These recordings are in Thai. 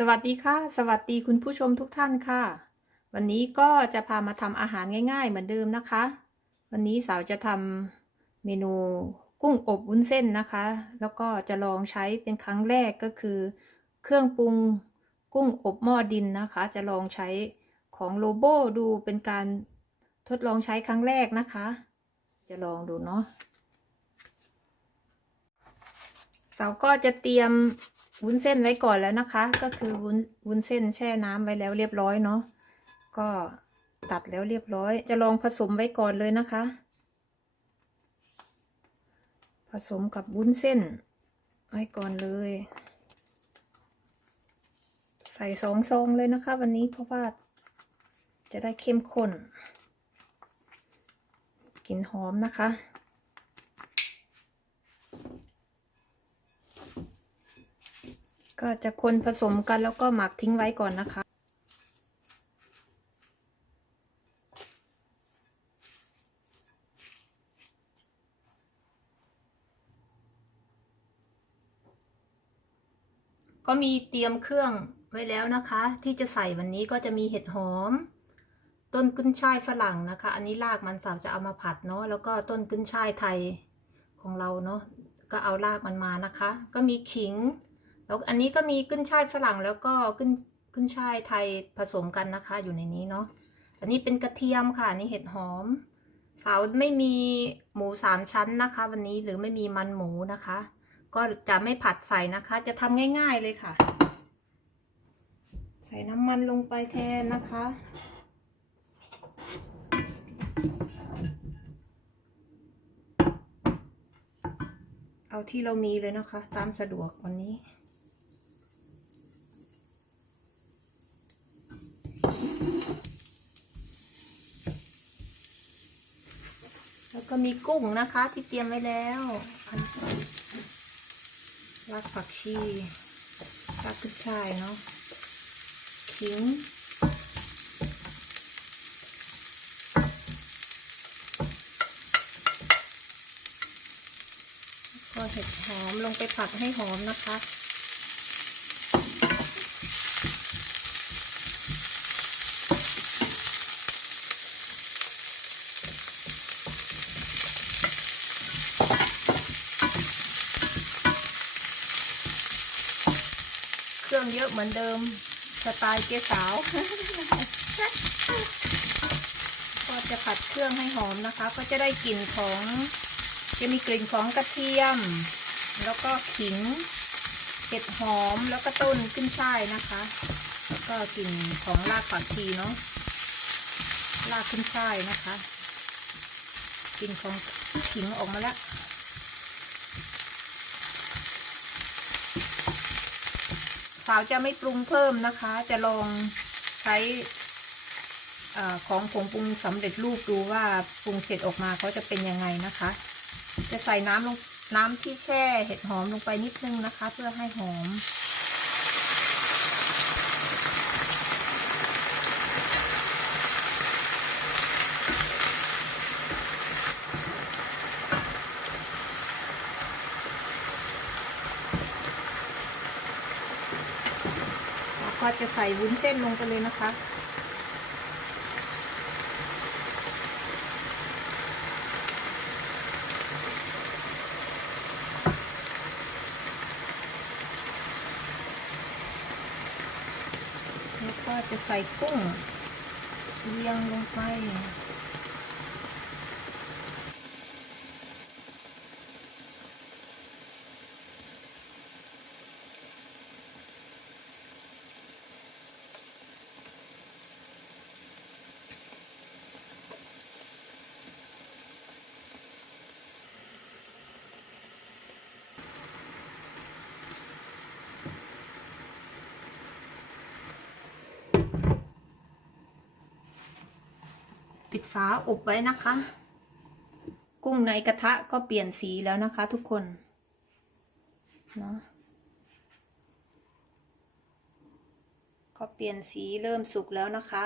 สวัสดีค่ะ สวัสดีคุณผู้ชมทุกท่านค่ะ วันนี้ก็จะพามาทำอาหารง่ายๆ เหมือนเดิมนะคะ วันนี้สาวจะทำเมนูกุ้งอบวุ้นเส้นนะคะ แล้วก็จะลองใช้เป็นครั้งแรกก็คือ เครื่องปรุงกุ้งอบหม้อดินนะคะ จะลองใช้ของโลโบดูเป็นการทดลองใช้ครั้งแรกนะคะ จะลองดูเนาะสาวก็จะเตรียม วุ้นเส้นไว้ก่อนแล้วนะคะ ก็คือวุ้นวุ้นเส้นแช่น้ำไว้แล้วเรียบร้อยเนาะก็ตัดแล้วเรียบร้อย จะลองผสมไว้ก่อนเลยนะคะ ผสมกับวุ้นเส้น ไว้ก่อนเลย ใส่สองซองเลยนะคะ วันนี้เพราะว่าจะได้เข้มข้นกลิ่นหอมนะคะ ก็จะคนผสมกันแล้วก็หมักทิ้งไว้ก่อนนะคะ ก็มีเตรียมเครื่องไว้แล้วนะคะ ที่จะใส่วันนี้ก็จะมีเห็ดหอม ต้นกุ้นช่ายฝรั่งนะคะ อันนี้รากมันสาวจะเอามาผัดเนาะแล้วก็ต้นกุ้นช่ายไทยของเราเนาะก็เอารากมันมานะคะ ก็มีขิง แล้วอันนี้ก็มีขึ้นช่ายฝรั่งแล้วก็ขึ้นขึ้นช่ายไทยผสมกันนะคะ อยู่ในนี้เนาะอันนี้เป็นกระเทียมค่ะนี่เห็ดหอม สาวไม่มีหมูสามชั้นนะคะ วันนี้หรือไม่มีมันหมูนะคะ ก็จะไม่ผัดใส่นะคะ จะทำง่าย ๆเลยค่ะ ใส่น้ำมันลงไปแทนนะคะเอาที่เรามีเลยนะคะ ตามสะดวกวันนี้ แล้ว ก็มีกุ้งนะคะที่เตรียมไว้แล้วรักผักชีรักขึ้นช่ายเนาะขิงก็เห็ดหอมลงไปผัดให้หอมนะคะ รื่องเยอะเหมือนเดิมสไตล์เจ๊สาว ก็จะผัดเครื่องให้หอมนะคะ ก็จะได้กลิ่นของจะมีกลิ่นของกระเทียม แล้วก็ขิงเห็ดหอมแล้วก็ต้นขึ้นช่ายนะคะ แล้วก็กลิ่นของรากผักชีเนาะรากขึ้นช่ายนะคะกลิ่นของขิงออกมาแล้ว สาวจะไม่ปรุงเพิ่มนะคะ จะลองใช้อของผงปรุงสำเร็จรูปดูว่าปรุงเสร็จออกมาเขาจะเป็นยังไงนะคะ จะใส่น้ำลงน้ำที่แช่เห็ดหอมลงไปนิดนึงนะคะ เพื่อให้หอม ก็จะใส่วุ้นเส้นลงไปเลยนะคะ แล้วก็จะใส่กุ้งเรียงลงไป ปิดฝาอบไว้นะคะ กุ้งในกระทะก็เปลี่ยนสีแล้วนะคะทุกคนเนาะก็เปลี่ยนสีเริ่มสุกแล้วนะคะ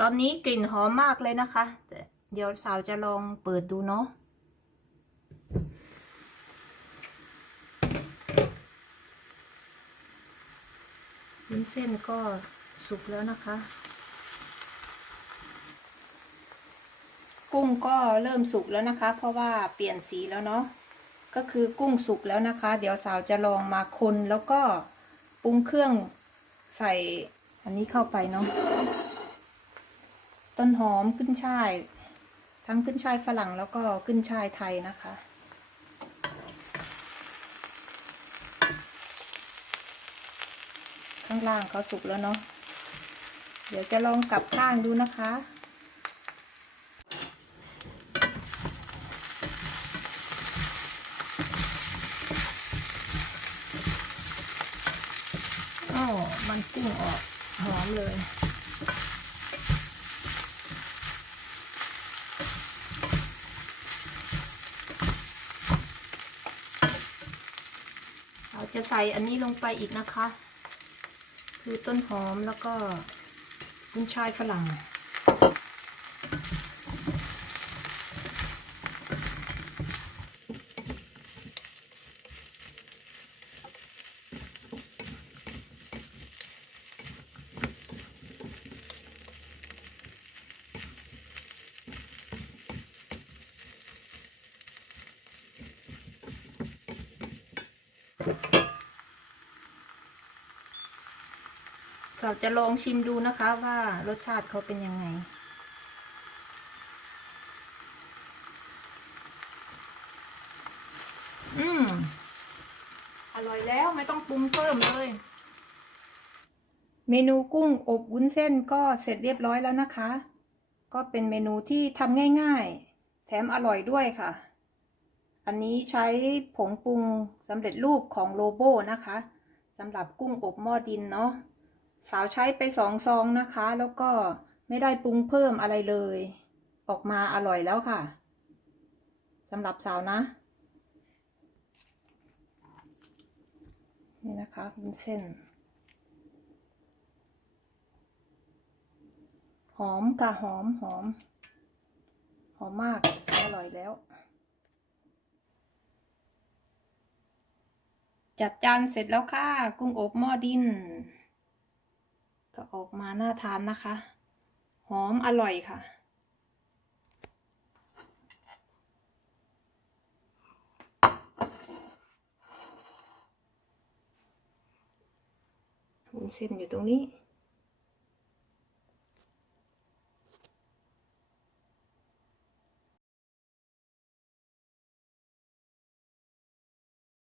ตอนนี้กลิ่นหอมมากเลยนะคะ เดี๋ยวสาวจะลองเปิดดูเนาะ นเส้นก็สุกแล้วนะคะ กุ้งก็เริ่มสุกแล้วนะคะ เพราะว่าเปลี่ยนสีแล้วเนาะก็คือกุ้งสุกแล้วนะคะ เดี๋ยวสาวจะลองมาคนแล้วก็ปรุงเครื่องใส่อันนี้เข้าไปเนาะต้นหอมขึ้นช่าย ทั้งขึ้นช่ายฝรั่งแล้วก็ขึ้นช่ายไทยนะคะ ข้างล่างเขาสุกแล้วเนาะ เดี๋ยวจะลองกลับข้างดูนะคะ อ้าวมันกุ้งออกหอมเลยเราจะใส่อันนี้ลงไปอีกนะคะ คือต้นหอมแล้วก็กุนชายฝรั่ง เราจะลองชิมดูนะคะว่ารสชาติเขาเป็นยังไง อืม อร่อยแล้วไม่ต้องปรุงเพิ่มเลย เมนูกุ้งอบวุ้นเส้นก็เสร็จเรียบร้อยแล้วนะคะ ก็เป็นเมนูที่ทำง่ายๆ แถมอร่อยด้วยค่ะ อันนี้ใช้ผงปรุงสำเร็จรูปของโลโบนะคะสำหรับกุ้งอบหม้อดินเนาะ สาวใช้ไปสองซองนะคะ แล้วก็ไม่ได้ปรุงเพิ่มอะไรเลย ออกมาอร่อยแล้วค่ะสำหรับสาวนะ นี่นะคะเป็นเส้น หอมกะหอมหอม หอมมาก อร่อยแล้ว จัดจานเสร็จแล้วค่ะ กุ้งอบหม้อดิน ก็ออกมาน่าทานนะคะ หอมอร่อยค่ะ วุ้นเส้นอยู่ตรงนี้